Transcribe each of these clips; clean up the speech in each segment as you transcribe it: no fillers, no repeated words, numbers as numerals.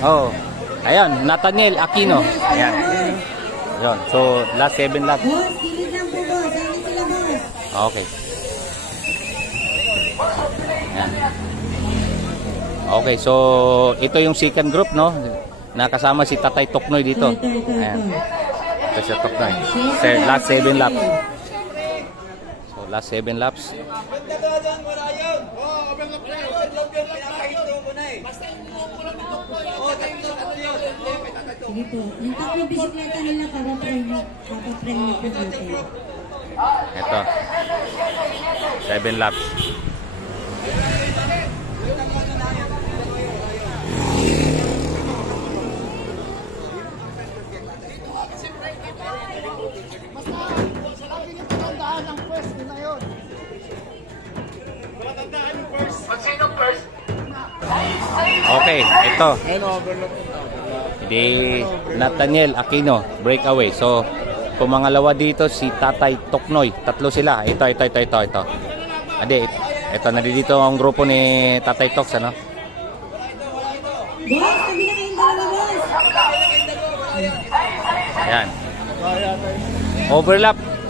Oh. Ayun, Nathaniel Aquino. Ayan. Ayun. So, last 7 laps. Boss, gilid lang po, boss. Ano sila, boss? Okay. Ayan. Okay, so ito yung second group, no? Nakasama si Tatay Toknoy dito. Ayan. Ito si Toknoy. Last 7 laps. So, last 7 laps. Sige po. Yung tatlong bisikleta nila papapremyo po natin. Ito. 7 laps. Okay, ito. Di Nathaniel Aquino, breakaway. So, pumangalawa dito si Tatay Toknoy. Tatlo sila. Ito. Ade, ito nandito ang grupo ni Tatay Toks, ano? Boss, sabi na kayong dalawa, boss. Ayan.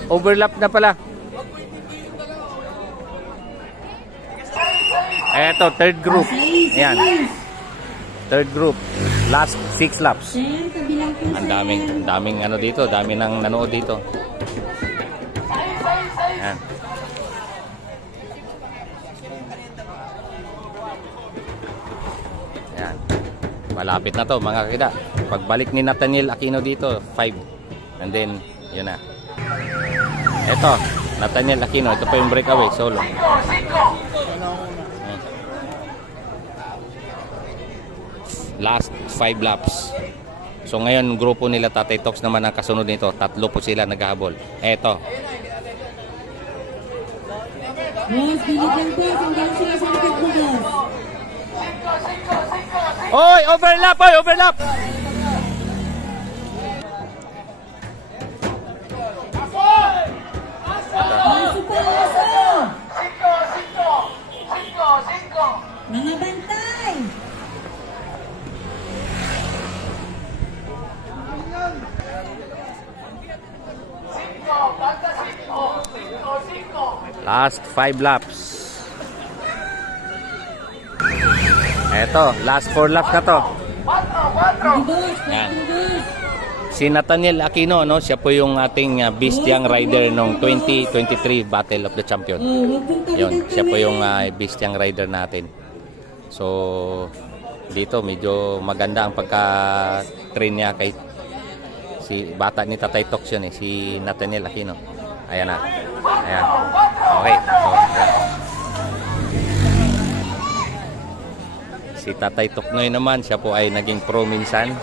Overlap na pala. Eto, third group. Ayan. Third group. Last 6 laps. Sir, kabilang po Ang daming ano dito, dami nang nanood dito. Ayan. Ayan. Malapit na to mga kakida. Pagbalik ni Nathaniel Aquino dito, 5. And then, yun na. Ito, Nathaniel Aquino. Ito pa yung breakaway, solo. Last 5 laps. So ngayon, grupo nila Tatay Toks naman ang kasunod nito. 3 po sila naghahabol. Eto. Boss, gilid lang po. Hanggang sila sa likod mo, boss. Oy, overlap! Oy, overlap! Aso pa, aso! Mga bantay! Last 5 laps. Eto, last 4 laps na to. Yan. Si Nathaniel Aquino, no, siya po yung ating Beast Young Rider nung 2023 Battle of the Champion. Yun, siya po yung Beast Young Rider natin. So, dito medyo maganda ang pagka-train niya kay si bata ni Tatay Toks yun eh, si Nathaniel Aquino. Ayan na. Ayan. Okay. So, ayan. Si Tatay Toknoy naman, siya po ay naging pro minsan.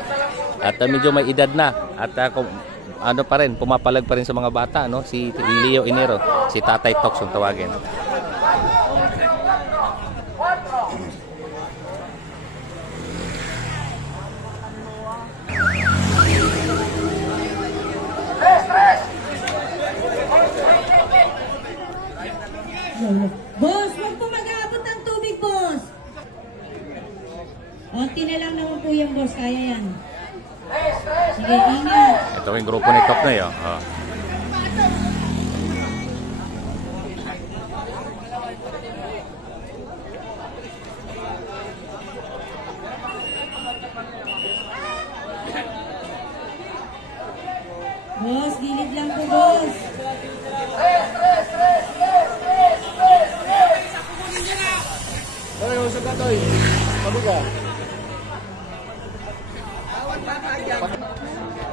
At medyo may edad na. At ano pa rin, pumapalag pa rin sa mga bata, no? Si Leo Inero, si Tatay Toks ang tawagin. Boss, wag po mag-aabot ng tubig, boss. Konti na lang naman po yan, boss. Kaya yan. Sige, ingat. Ito yung grupo ni Toknoy, oh. Oh. Boss, gilid lang po, boss.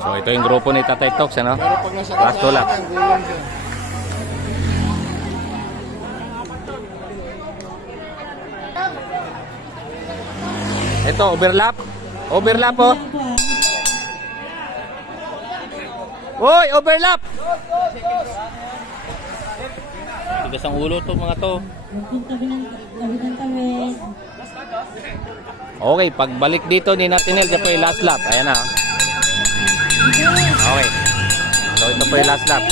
So ito yung grupo ni Tatay Toks, ano? Last 2 laps. Ito, overlap. Overlap, oh. Hoy, overlap! Tigas ang ulo to, mga to. Okay, pagbalik dito ni Nathaniel, siya po yung last lap. Ayan na. Okay. So, ito po yung last lap.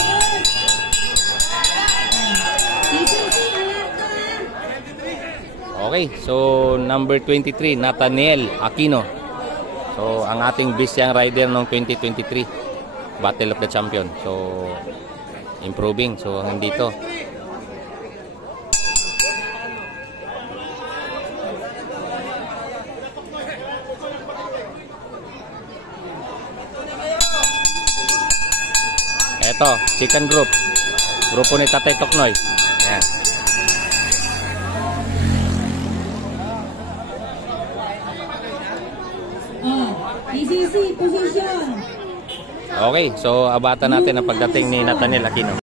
Okay, so number 23, Nathaniel Aquino. So, ang ating Beast Young Rider noong 2023 Battle of the Champion. So, improving. So, hanggang dito. Ito, second group. Grupo ni Tatay Toknoy. Ayan. DCC position. Okay, so abatan natin ang pagdating ni Nathaniel Aquino.